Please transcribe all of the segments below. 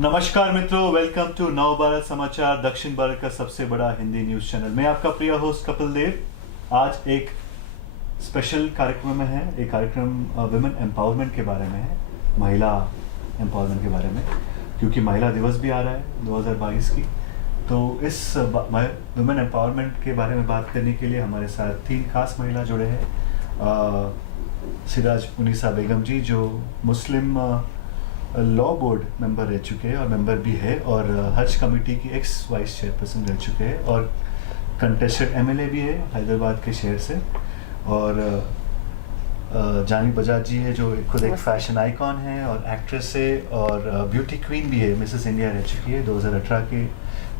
नमस्कार मित्रों, welcome to नव भारत समाचार, दक्षिण भारत का सबसे बड़ा हिंदी न्यूज चैनल। मैं आपका प्रिय होस्ट कपिल देव। आज एक स्पेशल कार्यक्रम में है। एक कार्यक्रम वुमेन एम्पावरमेंट के बारे में है, महिला एम्पावरमेंट के बारे में, क्योंकि महिला दिवस भी आ रहा है 2022 की। तो इस वुमेन एम्पावरमेंट के बारे में बात करने के लिए हमारे साथ 3 खास महिला जुड़े हैं। सिराज उनिसा बेगम जी, जो मुस्लिम लॉ बोर्ड मेंबर रह चुके हैं और मेंबर भी है, और हज कमेटी की एक्स वाइस चेयरपर्सन रह चुके हैं, और कंटेस्टेड एमएलए भी है हैदराबाद के शहर से। और जानी बजाज जी है, जो खुद एक फैशन आइकॉन है और एक्ट्रेस है, और ब्यूटी क्वीन भी है, मिसेस इंडिया रह चुकी है 2018 के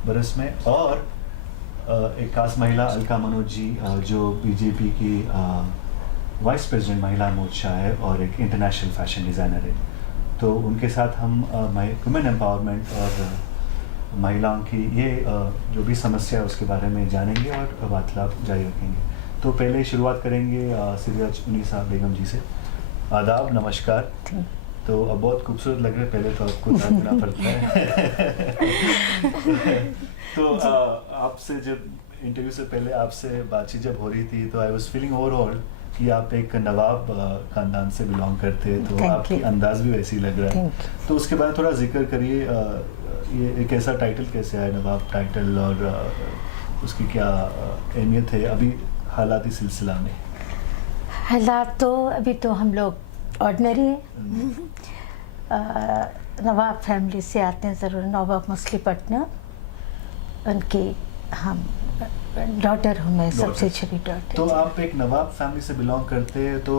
बरस में। और एक खास महिला अलका मनोज जी, जो बीजेपी की वाइस प्रेसिडेंट महिला मोर्चा है और एक इंटरनेशनल फैशन डिज़ाइनर है। तो उनके साथ हम वुमेन एम्पावरमेंट और महिलाओं की ये जो भी समस्या है उसके बारे में जानेंगे और वार्तालाप जारी रखेंगे। तो पहले शुरुआत करेंगे सिराज उनिसा बेगम जी से। आदाब, नमस्कार। तो अब बहुत खूबसूरत लग रहे हैं, पहले तो आपको देखना पड़ता है। तो आपसे जब इंटरव्यू से पहले आपसे बातचीत जब हो रही थी, तो आई वाज फीलिंग ओवरऑल कि आप एक नवाब खानदान से बिलोंग करते हैं, तो आपकी अंदाज भी वैसे ही लग रहा है। तो उसके बाद थोड़ा जिक्र करिए, ये एक ऐसा टाइटल कैसे आया, नवाब टाइटल, और उसकी क्या अहमियत है अभी हालाती सिलसिला में? हालात तो अभी तो हम लोग ऑर्डिनरी हैं। नवाब फैमिली से आते हैं ज़रूर। नवाब मछलीपट्टनम, उनकी हम डॉटर हूँ, मैं सबसे छोटी डॉटर। तो आप एक नवाब फैमिली से बिलोंग करते हैं, तो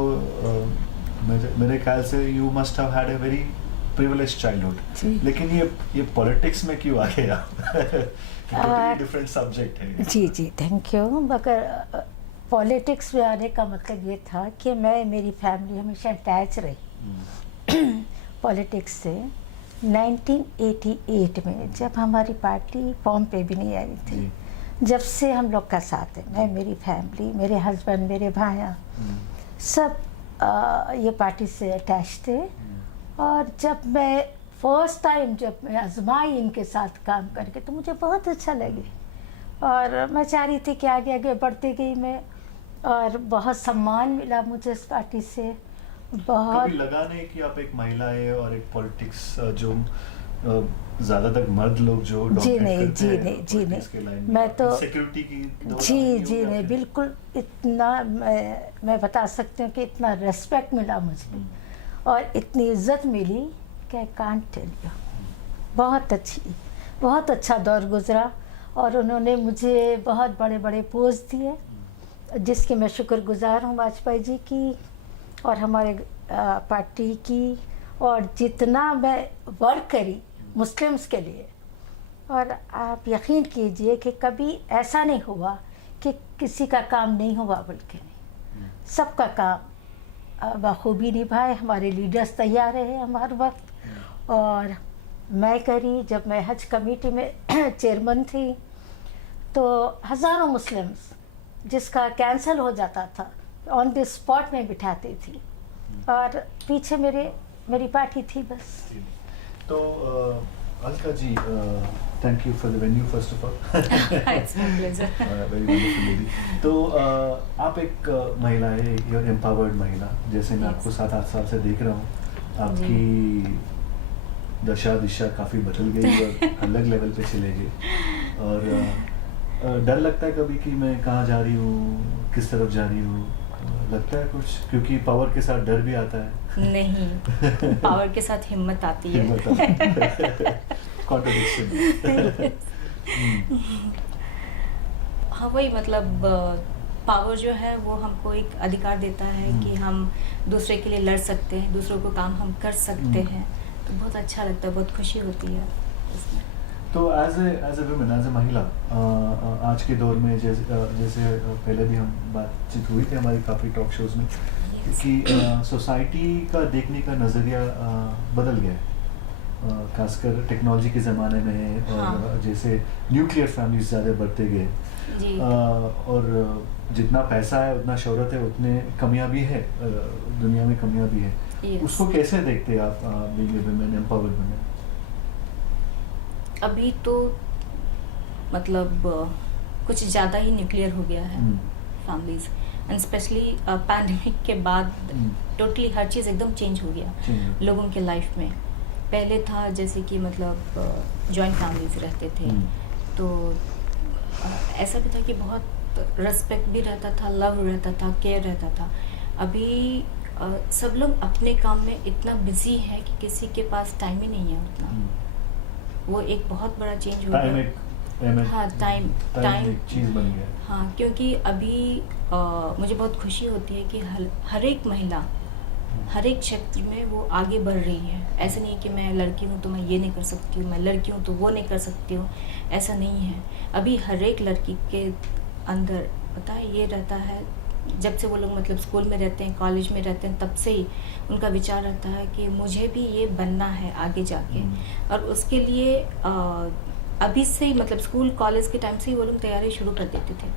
मेरे ख्याल से you must have had a very privileged childhood. लेकिन ये पॉलिटिक्स में क्यों आ गए आप? डिफरेंट सब्जेक्ट है। जी, थैंक यू। मगर पॉलिटिक्स में आने का मतलब ये था कि मेरी फैमिली हमेशा अटैच रही पॉलिटिक्स से। 1988 में जब हमारी पार्टी फॉर्म पे भी नहीं आई थी, जब से हम लोग का साथ है, मैं, मेरी फैमिली, मेरे हस्बैंड, मेरे भाइयाँ, सब ये पार्टी से अटैच थे। और जब मैं फर्स्ट टाइम जब मैं आजमाई इनके साथ काम करके, तो मुझे बहुत अच्छा लगे, और मैं चाह रही थी कि आगे आगे बढ़ती गई मैं, और बहुत सम्मान मिला मुझे इस पार्टी से। बहुत कभी लगा नहीं कि आप एक महिला है और एक पॉलिटिक्स जो ज़्यादातर मर्द लोग जो जी नहीं, मैं तो सिक्योरिटी की जी नहीं, बिल्कुल। इतना मैं बता सकती हूँ कि इतना रेस्पेक्ट मिला मुझे और इतनी इज्जत मिली कि आई कांट टेल यू। बहुत अच्छा दौर गुजरा, और उन्होंने मुझे बहुत बड़े बड़े पोस्ट दिए, जिसकी मैं शुक्रगुजार हूँ वाजपेयी जी की और हमारे पार्टी की, और जितना मैं वर्क करी मुस्लिम्स के लिए। और आप यकीन कीजिए कि कभी ऐसा नहीं हुआ कि किसी का काम नहीं हुआ, बल्कि नहीं, सबका काम बखूबी निभाए। हमारे लीडर्स तैयार रहे हमारे वक्त, और मैं करी। जब मैं हज कमेटी में चेयरमैन थी, तो हज़ारों मुस्लिम्स जिसका कैंसिल हो जाता था ऑन द स्पॉट में बिठाती थी, और पीछे मेरी पार्टी थी बस। तो Alka ji, thank you for the venue first of all. It's my pleasure. Very wonderful lady. तो आप एक महिला है, यू एम्पावर्ड महिला, जैसे मैं आपको 7-8 साल से देख रहा हूँ। आपकी दशा दिशा काफ़ी बदल गई और अलग लेवल पे चले गए, और डर लगता है कभी कि मैं कहाँ जा रही हूँ, किस तरफ जा रही हूँ? लगता है कुछ, क्योंकि पावर के साथ डर भी आता है। नहीं, पावर के साथ हिम्मत आती है। कॉन्ट्रडिक्शन। हाँ, वही मतलब पावर जो है वो हमको एक अधिकार देता है कि हम दूसरे के लिए लड़ सकते हैं, दूसरों को काम हम कर सकते हैं। तो बहुत अच्छा लगता है, बहुत खुशी होती है इसमें। तो as a women, as a महिला, आज के दौर में जैसे पहले भी हम बातचीत हुई थी हमारी काफ़ी टॉक शोज में, कि सोसाइटी का देखने का नज़रिया बदल गया है, खासकर टेक्नोलॉजी के ज़माने में। और जैसे न्यूक्लियर फैमिलीज ज़्यादा बढ़ते गए, और जितना पैसा है उतना शोहरत है, उतने कमियां भी है, दुनिया में कमियां भी है। उसको कैसे देखते हैं आप, being a women, empowered women? अभी तो मतलब कुछ ज़्यादा ही न्यूक्लियर हो गया है फैमिलीज, एंड स्पेशली पैंडेमिक के बाद टोटली हर चीज़ एकदम चेंज हो गया लोगों के लाइफ में। पहले था जैसे कि मतलब जॉइंट फैमिलीज रहते थे, तो ऐसा भी था कि बहुत रेस्पेक्ट भी रहता था, लव रहता था, केयर रहता था। अभी सब लोग अपने काम में इतना बिजी है कि किसी के पास टाइम ही नहीं है उतना। वो एक बहुत बड़ा चेंज हो गया। हाँ, टाइम चीज बन गया। हाँ, क्योंकि अभी मुझे बहुत खुशी होती है कि हर एक महिला हर एक क्षेत्र में वो आगे बढ़ रही है। ऐसा नहीं है कि मैं लड़की हूँ तो मैं ये नहीं कर सकती हूँ, मैं लड़की हूँ तो वो नहीं कर सकती हूँ, ऐसा नहीं है। अभी हर एक लड़की के अंदर पता है ये रहता है, जब से वो लोग मतलब स्कूल में रहते हैं, कॉलेज में रहते हैं, तब से ही उनका विचार रहता है कि मुझे भी ये बनना है आगे जाके। और उसके लिए अभी से ही मतलब स्कूल कॉलेज के टाइम से ही वो लोग तैयारी शुरू कर देते थे।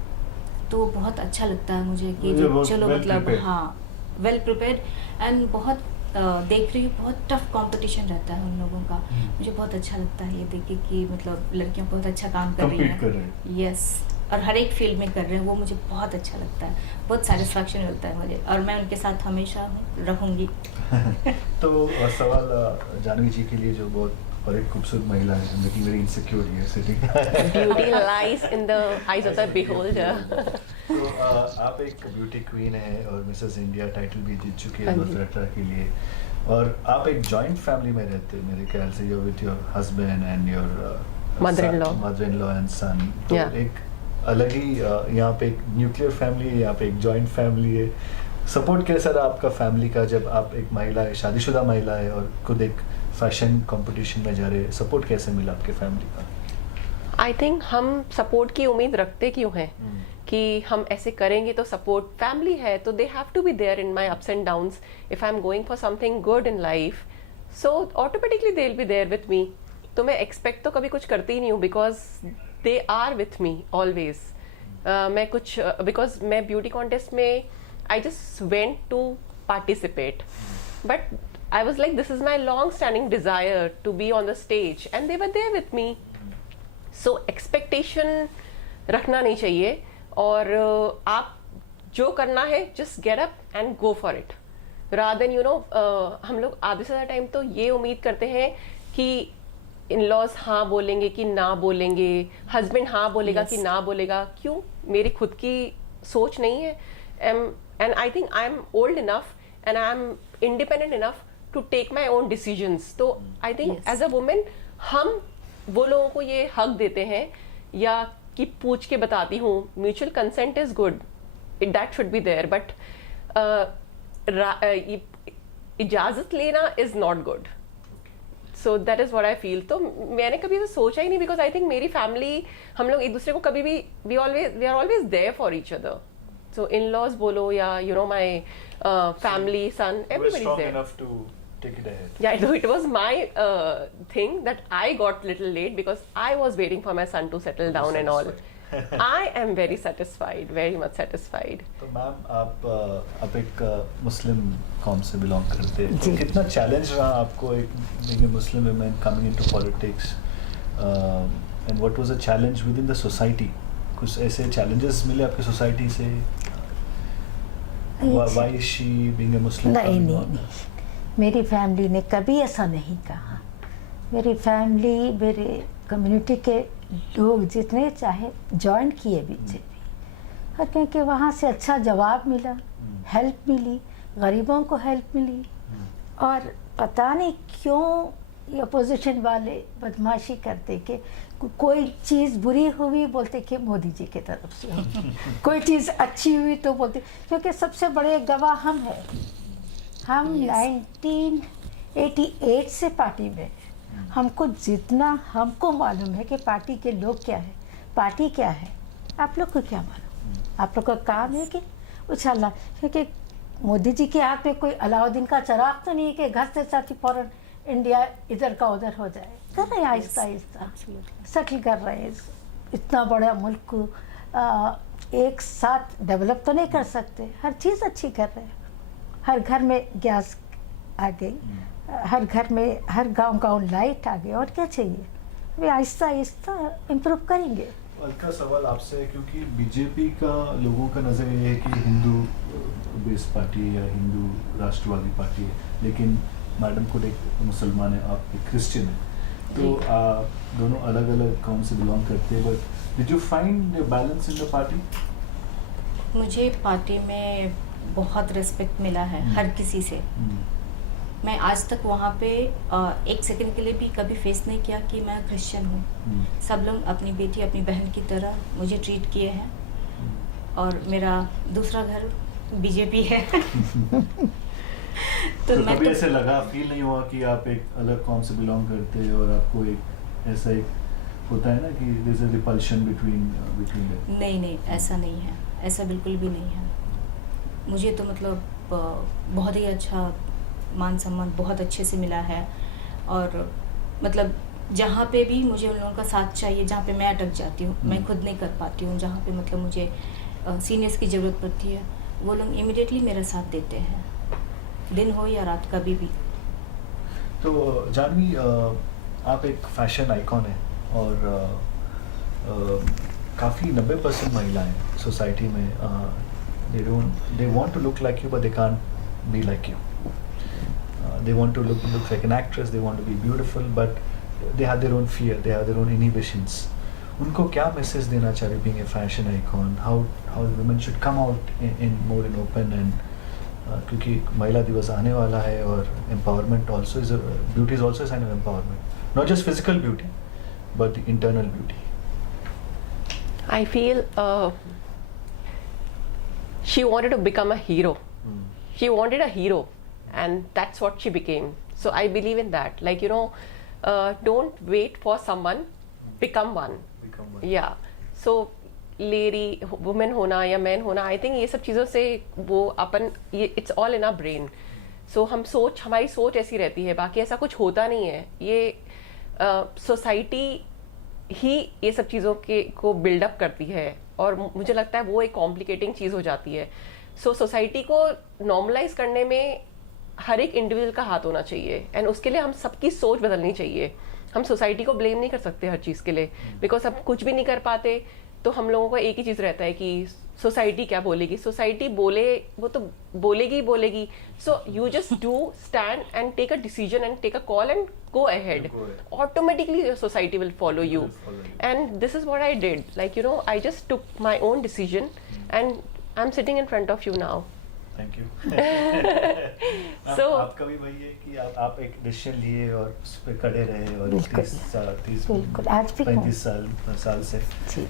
तो बहुत अच्छा लगता है मुझे कि चलो मतलब हाँ, वेल प्रिपेयर्ड एंड बहुत देख रही हूँ बहुत टफ कंपटीशन रहता है उन लोगों का। मुझे बहुत अच्छा लगता है ये देख के कि मतलब लड़कियां बहुत अच्छा काम कर रही हैं। यस, और हर एक फील्ड में कर रहे हैं, वो मुझे बहुत अच्छा लगता है, बहुत सेटिस्फैक्शन मिलता है मुझे, और मैं उनके साथ हमेशा रहूँगी। तो सवाल जानवी जी के लिए, जो बहुत और एक खूबसूरत महिला है, लेकिन वेरी इनसिक्योर है sitting. Beauty lies in the eyes of the beholder. तो आप एक ब्यूटी क्वीन है और मिसेस इंडिया टाइटल भी जीत चुकी है 2018 के लिए, और आप एक जॉइंट फैमिली में रहते हैं मेरे ख्याल से, with your husband and your mother in law and son. तो एक अलग ही यहाँ पे एक न्यूक्लियर फैमिली है, यहाँ पे एक जॉइंट फैमिली है। सपोर्ट कैसा रहा आपका फैमिली का, जब आप एक महिला है, शादीशुदा महिला है और खुद एक फैशन कंपटीशन में जा रहे हैं? सपोर्ट कैसे मिला आपके फैमिली का? आई थिंक हम सपोर्ट की उम्मीद रखते क्यों हैं कि हम ऐसे करेंगे तो सपोर्ट फैमिली है, तो they have to be there in my ups and downs. If I am going for something good in life, so automatically they will be there with me. तो मैं एक्सपेक्ट तो कभी कुछ करती ही नहीं हूँ, because they are with me always. मैं कुछ बिकॉज मैं ब्यूटी कॉन्टेस्ट में I just went to participate, but I was like, this is my long-standing desire to be on the stage, and they were there with me. So expectation रखना नहीं चाहिए, और आप जो करना है just get up and go for it. Rather than हम लोग आधे से ज़्यादा टाइम तो ये उम्मीद करते हैं कि in-laws हाँ बोलेंगे कि ना बोलेंगे, husband हाँ बोलेगा कि ना बोलेगा। क्यों? मेरी खुद की सोच नहीं है, and I think I am old enough and I am independent enough to take my own decisions. तो I think as a woman हम वो लोगों को ये हक देते हैं, या कि पूछ के बताती हूँ, mutual consent is good, that should be there, but इजाजत लेना is not good. So that is what I feel. तो मैंने कभी ऐसा सोचा ही नहीं, बिकॉज आई थिंक मेरी फैमिली, हम लोग एक दूसरे को कभी भी we are always there for each other. So in-laws बोलो या my family, son, everybody's there. Strong enough to take it ahead. Yeah, though it was my thing that I got little late because I was waiting for my son to settle down and all. I am very satisfied, very much satisfied. तो ma'am आप एक मुस्लिम कौम से belong करते हैं, तो कितना challenge रहा आपको एक being a Muslim woman coming into politics, and what was the challenge within the society? कुछ ऐसे challenges मिले आपके सोसाइटी से? Why is she being a Muslim? नहीं, मेरी फैमिली ने कभी ऐसा नहीं कहा। मेरी फैमिली, मेरे कम्युनिटी के लोग जितने चाहे ज्वाइन किए बीचे भी, और क्योंकि वहाँ से अच्छा जवाब मिला, हेल्प मिली, गरीबों को हेल्प मिली। और पता नहीं क्यों ये अपोजिशन वाले बदमाशी करते कि कोई चीज़ बुरी हुई बोलते कि मोदी जी की तरफ से हुई, कोई चीज़ अच्छी हुई तो बोलते, क्योंकि सबसे बड़े गवाह हम हैं। हम 1988 से पार्टी में, हमको जितना हमको मालूम है कि पार्टी के लोग क्या है, पार्टी क्या है, आप लोग को क्या मालूम? आप लोग का काम है कि उछालना, क्योंकि मोदी जी के हाथ में कोई अलाउद्दीन का चराग तो नहीं है कि घर से साथी फौरन इंडिया इधर का उधर हो जाए। कर रहे हैं आहिस्ता आहिस्ता, सेटल कर रहे हैं। इतना बड़ा मुल्क को एक साथ डेवलप तो नहीं कर सकते, हर चीज़ अच्छी कर रहे हैं। हर घर में गैस आ गई, हर घर में, हर गांव लाइट आ गई, और क्या चाहिए? अभी आहिस्ता आहिस्ता इम्प्रूव करेंगे। हल्का सवाल आपसे है, क्योंकि बीजेपी का लोगों का नज़र ये है कि हिंदू बेस्ड पार्टी है या हिंदू राष्ट्रवादी पार्टी है, लेकिन मैडम खुद एक मुसलमान है, आप एक क्रिश्चियन है, तो दोनों अलग अलग कौम से बिलोंग करते हैं, but did you find balance in the party? मुझे पार्टी में बहुत रिस्पेक्ट मिला है हर किसी से। मैं आज तक वहाँ पे एक सेकंड के लिए भी कभी फेस नहीं किया कि मैं क्रिश्चियन हूँ। सब लोग अपनी बेटी अपनी बहन की तरह मुझे ट्रीट किए हैं, और मेरा दूसरा घर बीजेपी है। तो कभी ऐसे लगा, फील नहीं हुआ कि आप एक अलग कौम से बिलोंग करते हैं और आपको एक ऐसा एक होता है ना कि there is a repulsion between them? नहीं, ऐसा नहीं है, ऐसा बिल्कुल भी नहीं है। मुझे तो मतलब बहुत ही अच्छा मान सम्मान बहुत अच्छे से मिला है, और मतलब जहाँ पे भी मुझे उन लोगों का साथ चाहिए, जहाँ पे मैं अटक जाती हूँ, मैं खुद नहीं कर पाती हूँ, जहाँ पे मतलब मुझे सीनियर्स की ज़रूरत पड़ती है, वो लोग इमिडिएटली मेरा साथ देते हैं, दिन हो या रात, कभी भी। तो जानवी, आप एक फैशन आइकॉन है, और काफ़ी 90% महिलाएं सोसाइटी में they want to look like you but they can't be like you. They want to look like an actress, they want to be beautiful, but they have their own fear, they have their own inhibitions. उनको क्या message देना चाहिए being a fashion icon? How women should come out in more in open, and क्योंकि महिला दिवस आने वाला है, और empowerment also is beauty is also a sign of empowerment, not just physical beauty but the internal beauty. I feel she wanted to become a hero. She wanted a hero, and that's what she became. So I believe in that. Like, you know, don't wait for someone, become one. Yeah. So lady, woman होना या man होना, I think ये सब चीज़ों से वो अपन ये it's all in our brain. So हमारी सोच ऐसी रहती है, बाकी ऐसा कुछ होता नहीं है। ये सोसाइटी ही ये सब चीज़ों को बिल्डअप करती है, और मुझे लगता है वो एक कॉम्प्लिकेटिंग चीज़ हो जाती है। सो सोसाइटी को नॉर्मलाइज करने में हर एक इंडिविजुअल का हाथ होना चाहिए, एंड उसके लिए हम सबकी सोच बदलनी चाहिए। हम सोसाइटी को ब्लेम नहीं कर सकते हर चीज़ के लिए, बिकॉज हम कुछ भी नहीं कर पाते। तो हम लोगों को एक ही चीज़ रहता है कि सोसाइटी क्या बोलेगी, सोसाइटी बोले वो तो बोलेगी ही बोलेगी। So you just do stand and take a decision and take a call and go ahead. Automatically your society will follow you. And this is what I did. Like, you know, I just took my own decision, and I'm sitting in front of you now. Thank you. So आपका भी वही है कि आप एक decision लिए और उस पर खड़े रहे, और 35 साल से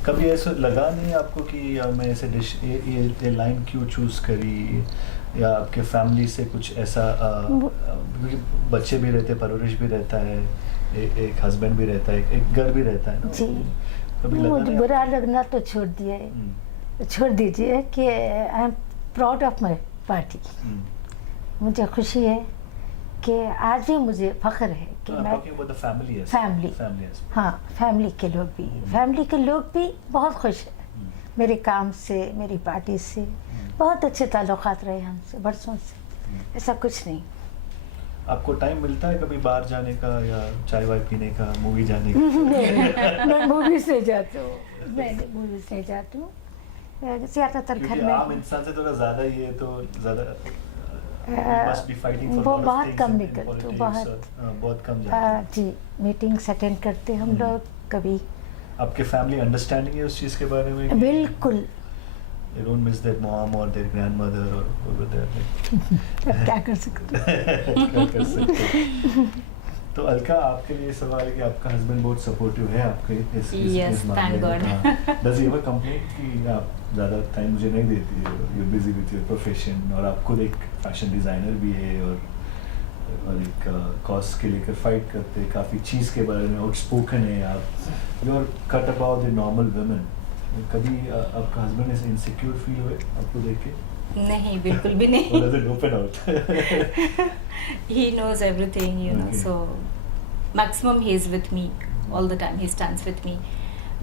कभी ऐसा लगा नहीं आपको कि मैं ऐसे ये लाइन क्यों चूज करी, या आपके फैमिली से कुछ ऐसा, क्योंकि बच्चे भी रहते, परवरिश भी रहता है, एक हस्बैंड भी रहता है, एक घर भी रहता है ना जी। कभी लगा मुझे नहीं बुरा लगना तो छोड़ दीजिए कि I am proud of my party. मुझे खुशी है कि आज भी मुझे फख्र है कि मैं फैमिली के लोग भी बहुत खुश हैं मेरे काम से, मेरी पार्टी से। बहुत अच्छे ताल्लुकात रहे हमसे बरसों से, ऐसा कुछ नहीं। आपको टाइम मिलता है कभी बाहर जाने का, या चाय वाय पीने का, मूवी जाने का? मैं मूवीज नहीं जाती हूँ, ज़्यादातर घर में। आम इंसान से थोड़ा ज़्यादा ये तो ज़्यादा वो बहुत कम निकलते, बहुत कम जी। मीटिंग्स अटेंड करते हम लोग कभी। आपके फैमिली अंडरस्टैंडिंग है उस चीज़ के बारे में? बिल्कुल। They don't miss their mom or their grandmother or over there. क्या कर सकते? तो अलका, आपके लिए सवाल है कि आपका हस्बैंड बहुत सपोर्टिव है आपके इस thank God. Does he ever complain कि आप ज़्यादा टाइम मुझे नहीं देती है, you're busy with your profession, और आप खुद एक फैशन डिज़ाइनर भी है, और एक कॉज के लेकर फाइट करते, काफ़ी चीज़ के बारे में आउटस्पोकन है आप, you are cut about the normal women. कभी आपका हस्बैंड ऐसे इनसिक्योर फील हुए आपको देख के? नहीं, बिल्कुल भी नहीं। Or does it open out? He knows everything, you know. So maximum he is with me all the time. He stands with me.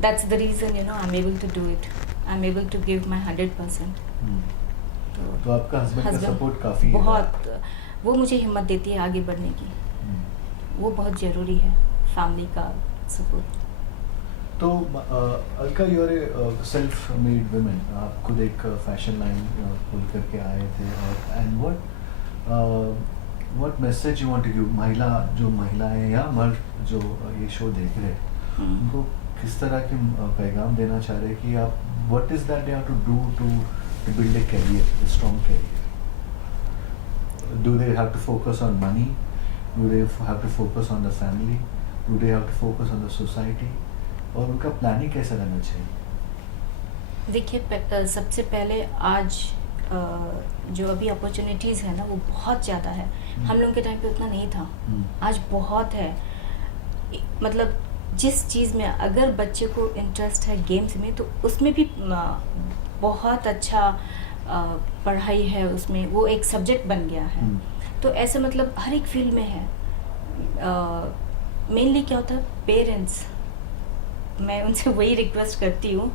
That's the reason, you know, I'm able to do it. I'm able to give my 100%. तो आपका husband का support काफ़ी बहुत, वो मुझे हिम्मत देती है आगे बढ़ने की। वो बहुत ज़रूरी है फैमिली का सपोर्ट। तो Alka, you are a self made women, आप खुद एक फैशन लाइन खोल करके आए थे, और and what message you want to give महिलाएं या मर्द जो ये शो देख रहे हैं, उनको किस तरह की पैगाम देना चाह रहे हैं कि आप what is that they have to do to build a career, a strong career? Do they have to focus on money? Do they have to focus on the family? Do they have to focus on the society? और उनका planning कैसा रहना चाहिए? देखिए, सबसे पहले आज जो अभी अपॉर्चुनिटीज़ है ना वो बहुत ज़्यादा है। हम लोग के टाइम पे उतना नहीं था, आज बहुत है। मतलब जिस चीज़ में अगर बच्चे को इंटरेस्ट है गेम्स में, तो उसमें भी बहुत अच्छा पढ़ाई है, उसमें वो एक सब्जेक्ट बन गया है। तो ऐसे मतलब हर एक फील्ड में है। मेनली क्या होता है, पेरेंट्स, मैं उनसे वही रिक्वेस्ट करती हूँ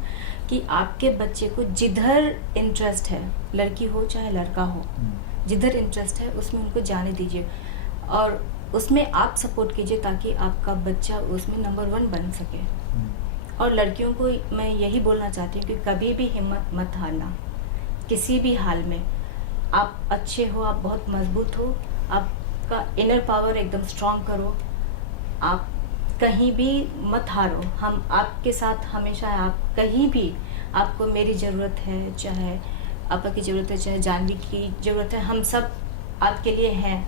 कि आपके बच्चे को जिधर इंटरेस्ट है, लड़की हो चाहे लड़का हो, जिधर इंटरेस्ट है उसमें उनको जाने दीजिए, और उसमें आप सपोर्ट कीजिए ताकि आपका बच्चा उसमें नंबर 1 बन सके। और लड़कियों को मैं यही बोलना चाहती हूँ कि कभी भी हिम्मत मत हारना, किसी भी हाल में। आप अच्छे हो, आप बहुत मजबूत हो, आपका इनर पावर एकदम स्ट्रांग करो, आप कहीं भी मत हारो। हम आपके साथ हमेशा हैं। आप कहीं भी, आपको मेरी ज़रूरत है, चाहे आपा की ज़रूरत है, चाहे जानवी की ज़रूरत है, हम सब आपके लिए हैं।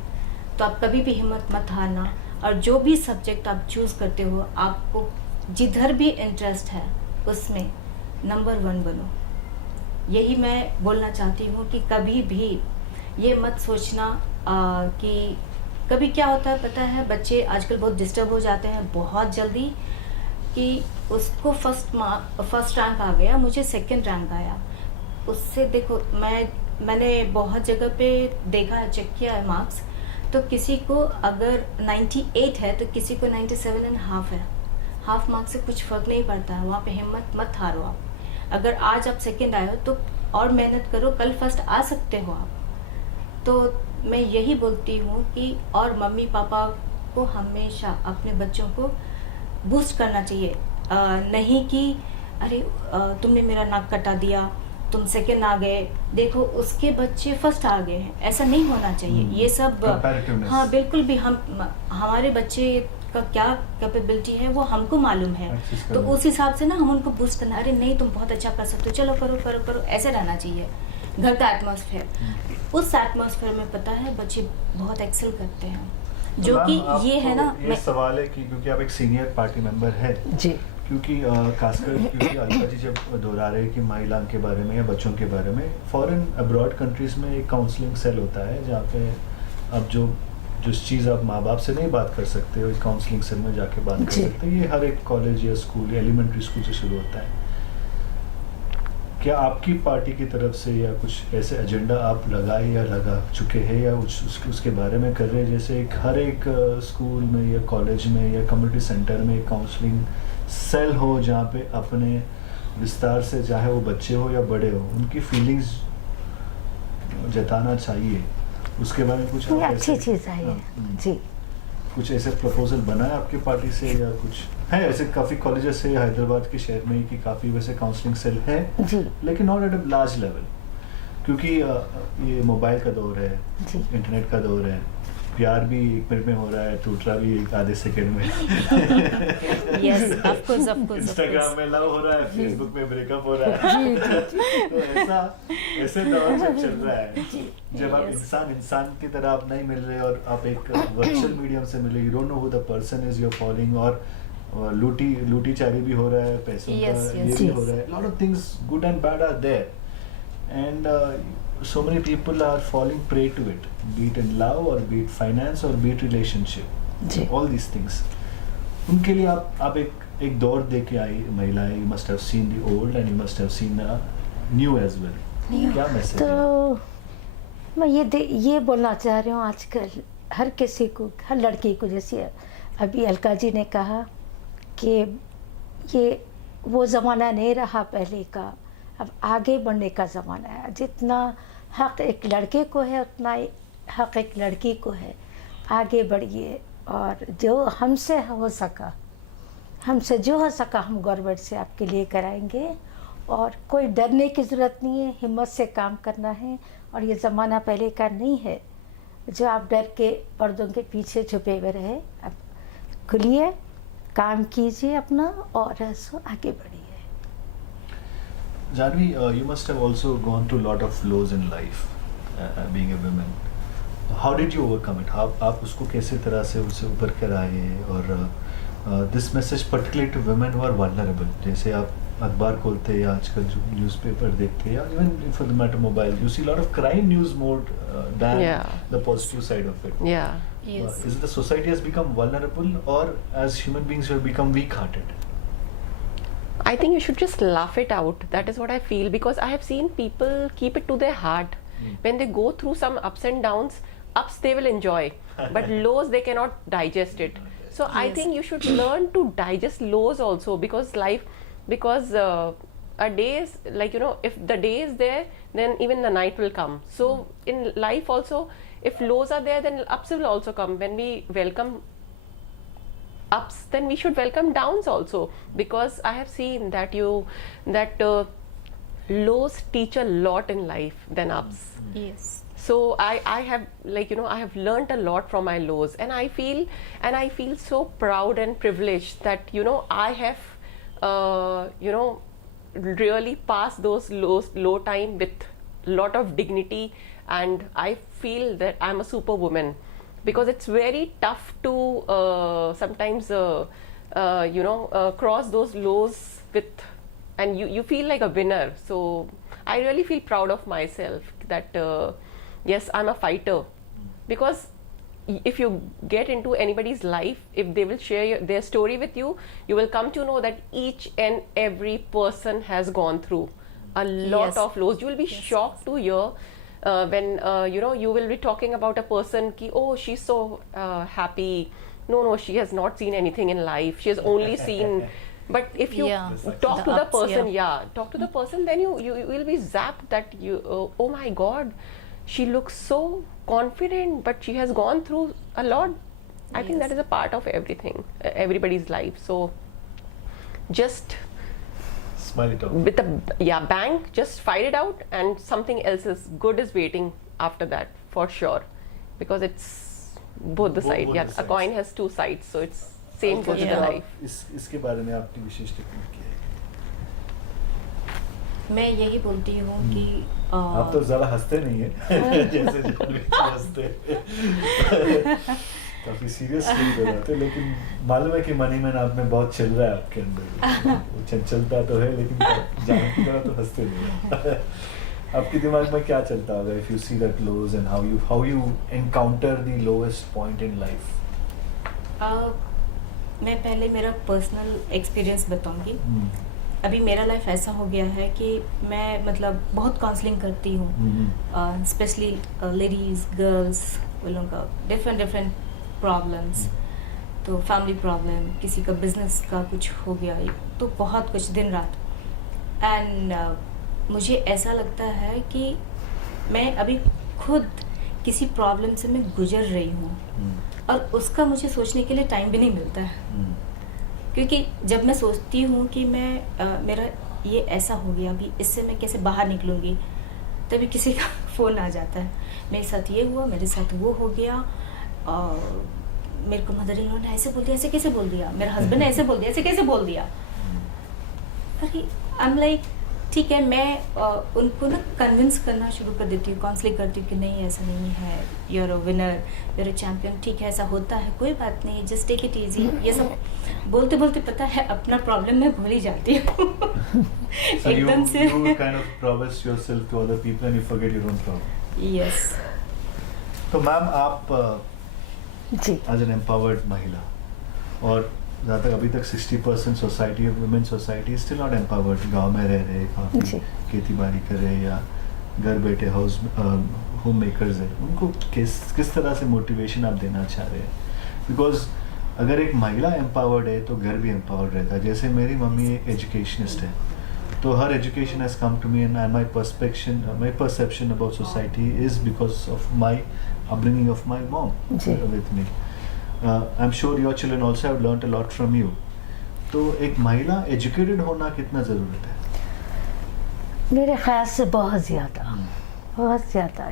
तो आप कभी भी हिम्मत मत हारना, और जो भी सब्जेक्ट आप चूज़ करते हो, आपको जिधर भी इंटरेस्ट है उसमें नंबर 1 बनो। यही मैं बोलना चाहती हूँ कि कभी भी ये मत सोचना कि कभी क्या होता है पता है, बच्चे आजकल बहुत डिस्टर्ब हो जाते हैं बहुत जल्दी, कि उसको फर्स्ट रैंक आ गया, मुझे सेकंड रैंक आया। उससे देखो, मैंने बहुत जगह पे देखा है, चेक किया है मार्क्स, तो किसी को अगर 98 है तो किसी को 97.5 है। हाफ मार्क्स से कुछ फ़र्क नहीं पड़ता है। वहाँ पे हिम्मत मत हारो आप। अगर आज आप सेकंड आए हो तो और मेहनत करो, कल फर्स्ट आ सकते हो आप। तो मैं यही बोलती हूँ कि और मम्मी पापा को हमेशा अपने बच्चों को बूस्ट करना चाहिए। नहीं कि अरे तुमने मेरा नाक कटा दिया, तुम सेकंड आ गए, देखो उसके बच्चे फर्स्ट आ गए हैं, ऐसा नहीं होना चाहिए। ये सब हाँ बिल्कुल भी, हमारे बच्चे का क्या कैपेबिलिटी है वो हमको मालूम है, तो उस हिसाब से ना हम उनको बूस्ट करना, अरे नहीं तुम बहुत अच्छा कर सकते हो, चलो करो करो करो, ऐसे रहना चाहिए। घर का एटमॉस्फेयर, उस एटमॉस्फेयर में पता है बच्चे बहुत एक्सेल करते हैं, जो कि ये है ना। ये सवाल है कि क्योंकि आप एक सीनियर पार्टी मेंबर है जी, क्योंकि खासकर क्योंकि अलका जी जब दोहरा रहे कि महिला के बारे में या बच्चों के बारे में, फॉरेन अब्रॉड कंट्रीज में एक काउंसलिंग सेल होता है जहाँ पे अब जो चीज़ आप माँ बाप से नहीं बात कर सकते हो, इस काउंसलिंग सेल में जाके बात कर सकते हैं। ये हर एक कॉलेज या स्कूल या एलिमेंट्री स्कूल से शुरू होता है। क्या आपकी पार्टी की तरफ से या कुछ ऐसे एजेंडा आप लगाए या लगा चुके हैं या उसके बारे में कर रहे हैं, जैसे हर एक स्कूल में या कॉलेज में या कम्युनिटी सेंटर में एक काउंसलिंग सेल हो जहाँ पे अपने विस्तार से, चाहे वो बच्चे हो या बड़े हो, उनकी फीलिंग्स जताना चाहिए, उसके बारे में कुछ अच्छी चीज़ है ये। जी, कुछ ऐसे प्रपोजल बना है आपकी पार्टी से या कुछ है? ऐसे काफ़ी कॉलेजेस है हैदराबाद के शहर में कि काफ़ी वैसे काउंसलिंग सेल है जी, लेकिन not at a large level, क्योंकि ये मोबाइल का दौर है, इंटरनेट का दौर है, प्यार भी 1 मिनट में हो रहा है, टूट रहा भी आधे सेकंड में। Yes, of course. इंस्टाग्राम में लव हो रहा है, फेसबुक में ब्रेकअप हो रहा है। तो ऐसे दौर जब चल रहा है, जब आप इंसान की तरह आप नहीं मिल रहे और आप एक वर्चुअल मीडियम से मिले, you don't know who the person is your following, और लूटी चारी भी हो रहा है, पैसों का ये भी हो रहा है, lot of things good and bad are there, and so many people are falling prey to it, be it in love or be it finance or be it relationship, all these things. उनके लिए आप एक दौर दे के आई महिलाएं, you must have seen the old and you must have seen the new as well. क्या message है? तो मैं ये बोलना चाह रही हूँ, आजकल हर किसी को, हर लड़की को, जैसे अभी अलका जी ने कहा कि ये वो ज़माना नहीं रहा पहले का, अब आगे बढ़ने का ज़माना है। जितना हक एक लड़के को है उतना हक एक लड़की को है। आगे बढ़िए, और जो हमसे हो सका हमसे जो हो सका हम गवर्नमेंट से आपके लिए कराएंगे, और कोई डरने की ज़रूरत नहीं है, हिम्मत से काम करना है। और ये ज़माना पहले का नहीं है जो आप डर के पर्दों के पीछे छुपे हुए रहे। अब खुलिए, काम कीजिए अपना और सो आगे बढ़िए। Janvi, you must have also gone through a lot of lows in life, being a woman. How did you overcome it? आप उसको कैसे तरह से उससे उभर कर आए? और this message particularly to women who are vulnerable. जैसे आप अखबार खोलते हैं या आजकल जो न्यूज़पेपर देखते हैं या even for the matter mobile, you see a lot of crime news more than the positive side of it. Yeah. Yes. Is it the society has become vulnerable, or as human beings we have become weak-hearted? I think you should just laugh it out. That is what I feel, because I have seen people keep it to their heart. When they go through some ups and downs, ups they will enjoy, but lows they cannot digest it. So I think you should learn to digest lows also, because a day is like, you know, if the day is there, then even the night will come. So in life also, if lows are there, then ups will also come. When we welcome ups, then we should welcome downs also, because I have seen that lows teach a lot in life than ups. Yes. So I have, like, you know, I have learned a lot from my lows, and I feel so proud and privileged that, you know, I have you know, really passed those low time with lot of dignity, and I feel that I'm a superwoman, because it's very tough to sometimes you know, cross those lows with, and you feel like a winner. So I really feel proud of myself that yes, I'm a fighter, because if you get into anybody's life, if they will share their story with you, you will come to know that each and every person has gone through a lot of lows. You will be shocked to hear when you know, you will be talking about a person ki, oh, she's so happy. No, she has not seen anything in life, she has only seen. But if you talk to the person, talk to the person, then you will be zapped that you oh my god, she looks so confident, but she has gone through a lot. I think that is a part of everything, everybody's life. So just Smile it out. with a bang, just fight it out, and something else is good is waiting after that for sure, because it's both the sides. both Yeah, the a sides. coin has two sides, so it's same goes in the life. इसके बारे में आपकी विशेष टिप्पणी क्या है? मैं यही बोलती हूँ कि आप तो ज़्यादा हंसते नहीं हैं जैसे जानवी हंसते हैं। काफी सीरियसली हो जाते हैं, लेकिन मालूम है कि मनी मैन आप में बहुत चल रहा है आपके अंदर। वो चंचलता तो है, लेकिन जानवी की तरह तो हंसते नहीं हैं। आपके दिमाग में क्या चलता होगा if you see that lows and how you encounter the lowest point in life? मैं पहले मेरा पर्सनल एक्सपीरियंस बताऊंगी। अभी मेरा लाइफ ऐसा हो गया है कि मैं मतलब बहुत काउंसलिंग करती हूँ, स्पेशली लेडीज गर्ल्स, उन लोगों का डिफरेंट प्रॉब्लम्स। तो फैमिली प्रॉब्लम, किसी का बिजनेस का कुछ हो गया, तो बहुत कुछ दिन रात। एंड मुझे ऐसा लगता है कि मैं अभी खुद किसी प्रॉब्लम से मैं गुजर रही हूँ, और उसका मुझे सोचने के लिए टाइम भी नहीं मिलता है। क्योंकि जब मैं सोचती हूँ कि मैं मेरा ये ऐसा हो गया, अभी इससे मैं कैसे बाहर निकलूँगी, तभी किसी का फ़ोन आ जाता है, मेरे साथ ये हुआ, मेरे साथ वो हो गया, और मेरे को मदर इन लॉ ने ऐसे बोल दिया, ऐसे कैसे बोल दिया, मेरा हस्बैंड ने ऐसे बोल दिया, ऐसे कैसे बोल दिया। अरे आई एम लाइक, ठीक है, मैं उनको ना कन्विंस करना शुरू कर देती हूँ, काउंसलिंग करती हूँ कि नहीं ऐसा नहीं है, you are a winner, you are a champion, ठीक है ऐसा होता है, कोई बात नहीं, जस्ट टेक इट इजी। ये सब बोलते बोलते पता है अपना प्रॉब्लम मैं भूल ही जाती हूँ। So एकदम से you kind of promise yourself to other people and you forget your own problem. Yes. तो मैम आप जी एज एन एम्पावर्ड महिला, और जहाँ तक अभी तक 60% society women society still not empowered, गांव में रह रहे, काफ़ी जी। खेती बाड़ी कर रहे या घर बैठे हाउस होम मेकर्स है, उनको किस तरह से मोटिवेशन आप देना चाह रहे हैं? बिकॉज अगर एक महिला एम्पावर्ड है तो घर भी एम्पावर्ड रहता है। जैसे मेरी मम्मी एक एजुकेशनिस्ट है, तो her education has come to me and my perception about society is because of my upbringing of my mom ji. with me. I'm sure your children also have learnt a lot from you. तो एक महिला educated होना कितना ज़रूरत है? मेरे ख्याल से बहुत ज़्यादा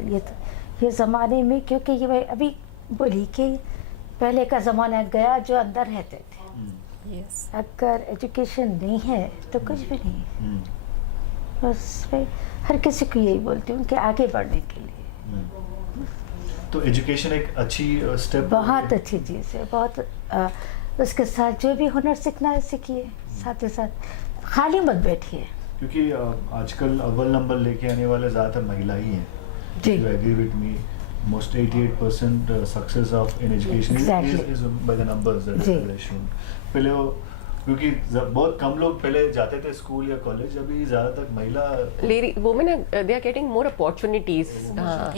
ये ज़माने में, क्योंकि ये मैं अभी बोली कि पहले का ज़माना गया जो अंदर रहते थे, यस अगर एजुकेशन नहीं है तो कुछ भी नहीं है। हम्म, बस मैं हर किसी को यही बोलती हूँ कि आगे बढ़ने के लिए तो एजुकेशन एक अच्छी स्टेप, बहुत अच्छी चीज़ है, बहुत उसके साथ जो भी हुनर सीखना है सीखिए, साथ ही साथ खाली मत बैठिए। क्योंकि आजकल अव्वल नंबर लेके आने वाले ज़्यादातर महिला ही हैं। जी। You agree with me? Most 88% success of in education Exactly. is by the numbers that ji. are shown. पहले वो क्योंकि बहुत कम लोग पहले जाते थे स्कूल या कॉलेज, अभी ज़्यादातर महिला women they are getting more opportunities.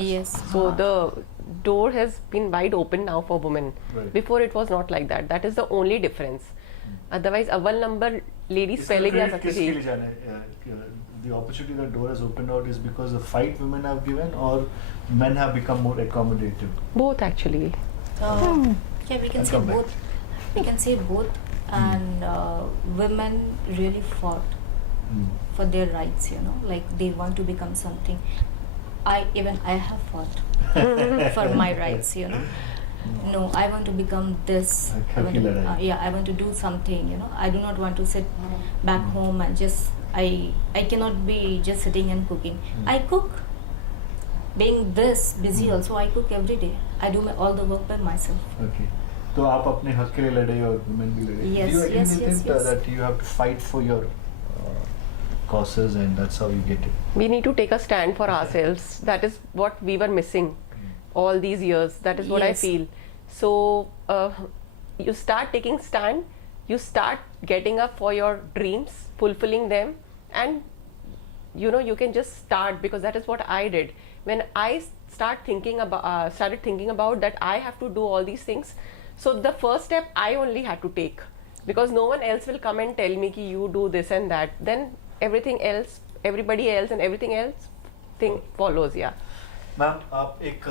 Yes. So the door has been wide open now for women. Right. Before it was not like that. That is the only difference. Otherwise, अव्वल number ladies इसका पहले भी आ credit सकती किसके थी. लिए जाना है? The opportunity that door has opened out is because the fight women have given, or men have become more accommodative. Both actually. Yeah, we can I'll say come back. both. We can say both, and women really fought for their rights. You know, like they want to become something. I have fought for my rights. You know, no, I want to become this. I want to, I want to do something. You know, I do not want to sit back home and just. I cannot be just sitting and cooking. I cook. Being this busy also, I cook every day. I do all the work by myself. Okay. तो आप अपने हक के लिए लड़े और women भी लड़े. Yes, Do you yes, think yes, yes. that you have to fight for your causes, and that's how you get it? We need to take a stand for ourselves. That is what we were missing all these years. That is what I Yes. feel. So you start taking stand. You start getting up for your dreams, fulfilling them, and you can just start, because that is what I did when I started thinking about that I have to do all these things. So the first step I only had to take, because no one else will come and tell me ki you do this and that. Then everybody else and everything else thing follows. Yeah. Ma'am, आप एक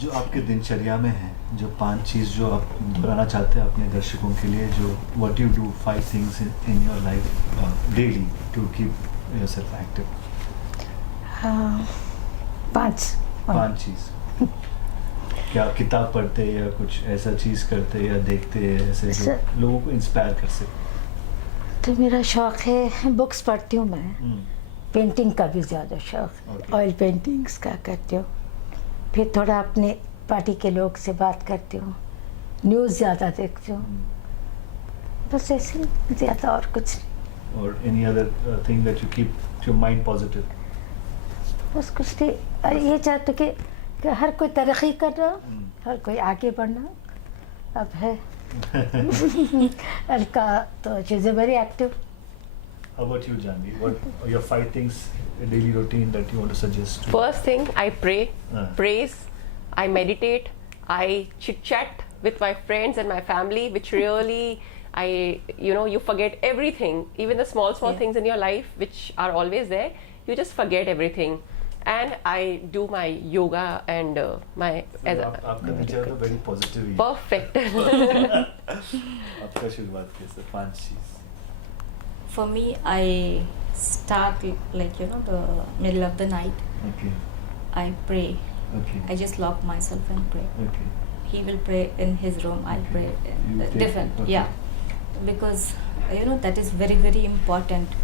जो आपके दिनचर्या में है, जो 5 चीज़ जो आप दोहराना चाहते हैं अपने दर्शकों के लिए, जो what you do 5 things in your life daily to keep yourself active. 5 चीज़. क्या किताब पढ़ते या कुछ ऐसा चीज़ करते या देखते ऐसे जो सर- लोगों को इंस्पायर कर सके? तो मेरा शौक है, बुक्स पढ़ती हूँ मैं, पेंटिंग का भी ज़्यादा शौक, Okay. ऑयल पेंटिंग्स का करती हूँ, फिर थोड़ा अपने पार्टी के लोग से बात करती हूँ, न्यूज़ ज़्यादा देखती हूँ, बस ऐसे ही, ज़्यादा और कुछ नहीं। Or any other thing that you keep your mind positive? बस कुछ नहीं, ये चाहते कि हर कोई तरक्की करना, हर कोई आगे बढ़ना। अब है अलका तो she is very active. How about you, Janvi? What are your 5 things, a daily routine that you want to suggest? First thing, I pray, praise, I meditate, I chit chat with my friends and my family, which really, you forget everything, even the small Yeah. things in your life, which are always there, you just forget everything. And I do my yoga and my. आपका विचार तो very positive ही है. Perfect. आपका शुरुआत कैसे? 5 चीज़. For me, I start like the middle of the night. Okay. I pray. Okay. I just lock myself and pray. Okay. He will pray in his room. I Okay. pray You take- different. okay. Yeah, because that is very, very important.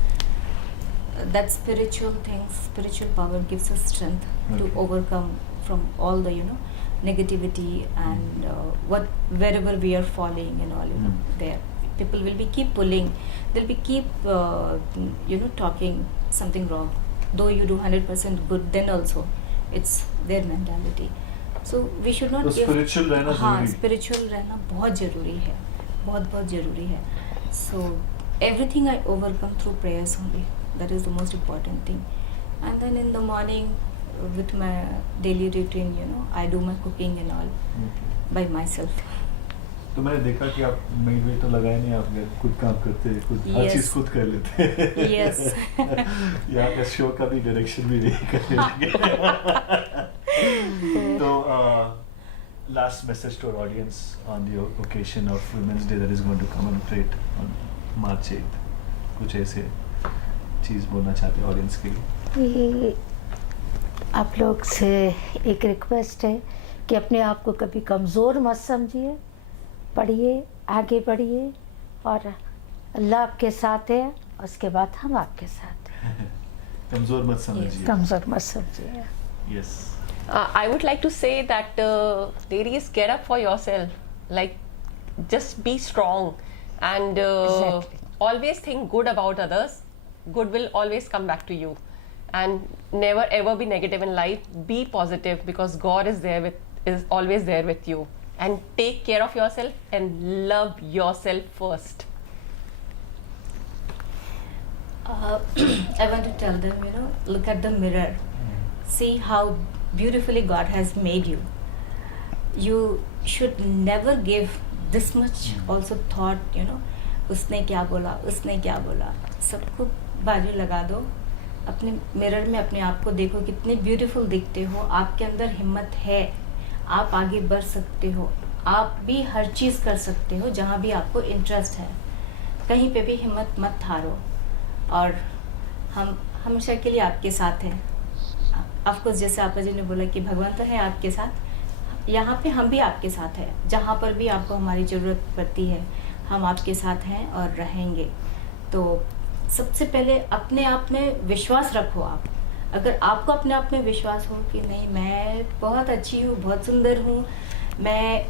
That spiritual things, spiritual power gives us strength to Okay. overcome from all the negativity and wherever we are falling and all. There, people will be keep pulling. They'll be keep talking something wrong. Though you do 100% good, then also it's their mentality. So we should not तो spiritual रहना हाँ, ज़रूरी है. spiritual रहना बहुत ज़रूरी है, बहुत ज़रूरी है. So everything I overcome through prayers only. That is the most important thing. And then in the morning, with my daily routine, I do my cooking and all Okay. by myself. तो मैंने देखा कि आप made भी तो लगाए नहीं, आप खुद काम करते हैं, खुद हर Yes. चीज़ खुद कर लेते हैं. Yes. यहाँ का शो का भी डायरेक्शन भी नहीं कर लेंगे. तो last message to our audience on the occasion of Women's Day that is going to commemorate on मार्चेट, कुछ ऐसे चीज़ बोलना चाहते हैं ऑडियंस के लिए? कि आप लोग से एक रिक्वेस्ट है कि अपने आप को कभी कमज़ोर मत समझिए, पढ़िए, आगे बढ़िए, और अल्लाह आपके साथ है, उसके बाद हम आपके साथ हैं। कमज़ोर मत समझिए। कमज़ोर मत समझिए। Yes. I would like to say that ladies, get up for yourself. Like, just be strong and Exactly. always think good about others. Good will always come back to you, and never ever be negative in life. Be positive because God is always there with you. And take care of yourself and love yourself first. I want to tell them, look at the mirror. See how beautifully God has made you. You should never give this much also thought, उसने क्या बोला, उसने क्या बोला, सबको बाजू लगा दो। अपने मिरर में अपने आप को देखो, कितने ब्यूटीफुल दिखते हो, आपके अंदर हिम्मत है, आप आगे बढ़ सकते हो, आप भी हर चीज़ कर सकते हो जहाँ भी आपको इंटरेस्ट है। कहीं पे भी हिम्मत मत हारो, और हम हमेशा के लिए आपके साथ हैं। ऑफकोर्स जैसे आपा जी ने बोला कि भगवान तो है आपके साथ, यहाँ पे हम भी आपके साथ हैं। जहाँ पर भी आपको हमारी ज़रूरत पड़ती है, हम आपके साथ हैं और रहेंगे। तो सबसे पहले अपने आप में विश्वास रखो। आप अगर आपको अपने आप में विश्वास हो कि नहीं, मैं बहुत अच्छी हूँ, बहुत सुंदर हूँ, मैं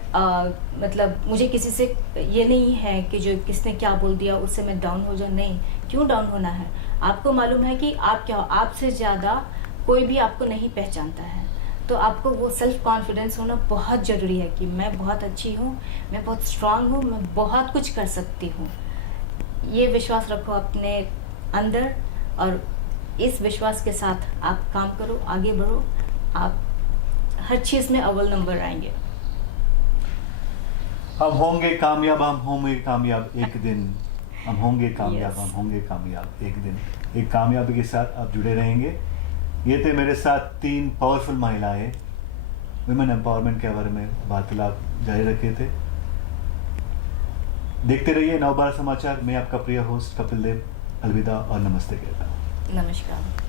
मतलब मुझे किसी से ये नहीं है कि जो किसने क्या बोल दिया उससे मैं डाउन हो जाऊँ। नहीं, क्यों डाउन होना है? आपको मालूम है कि आप क्या हो, आपसे ज़्यादा कोई भी आपको नहीं पहचानता है। तो आपको वो सेल्फ कॉन्फिडेंस होना बहुत ज़रूरी है कि मैं बहुत अच्छी हूँ, मैं बहुत स्ट्रांग हूँ, मैं बहुत कुछ कर सकती हूँ। ये विश्वास रखो अपने अंदर, और इस विश्वास के साथ आप काम करो, आगे बढ़ो, आप हर चीज़ में अव्वल नंबर आएंगे। हम होंगे कामयाब, हम होंगे कामयाब एक दिन, हम होंगे कामयाब, Yes. हम होंगे कामयाब एक दिन। एक कामयाबी के साथ आप जुड़े रहेंगे। ये थे मेरे साथ 3 पावरफुल महिलाएं, वुमेन एम्पावरमेंट के बारे में वार्तालाप जारी रखे थे। देखते रहिए नवभारत समाचार। मैं आपका प्रिय होस्ट कपिल देव अलविदा और नमस्ते कहता हूँ। नमस्कार।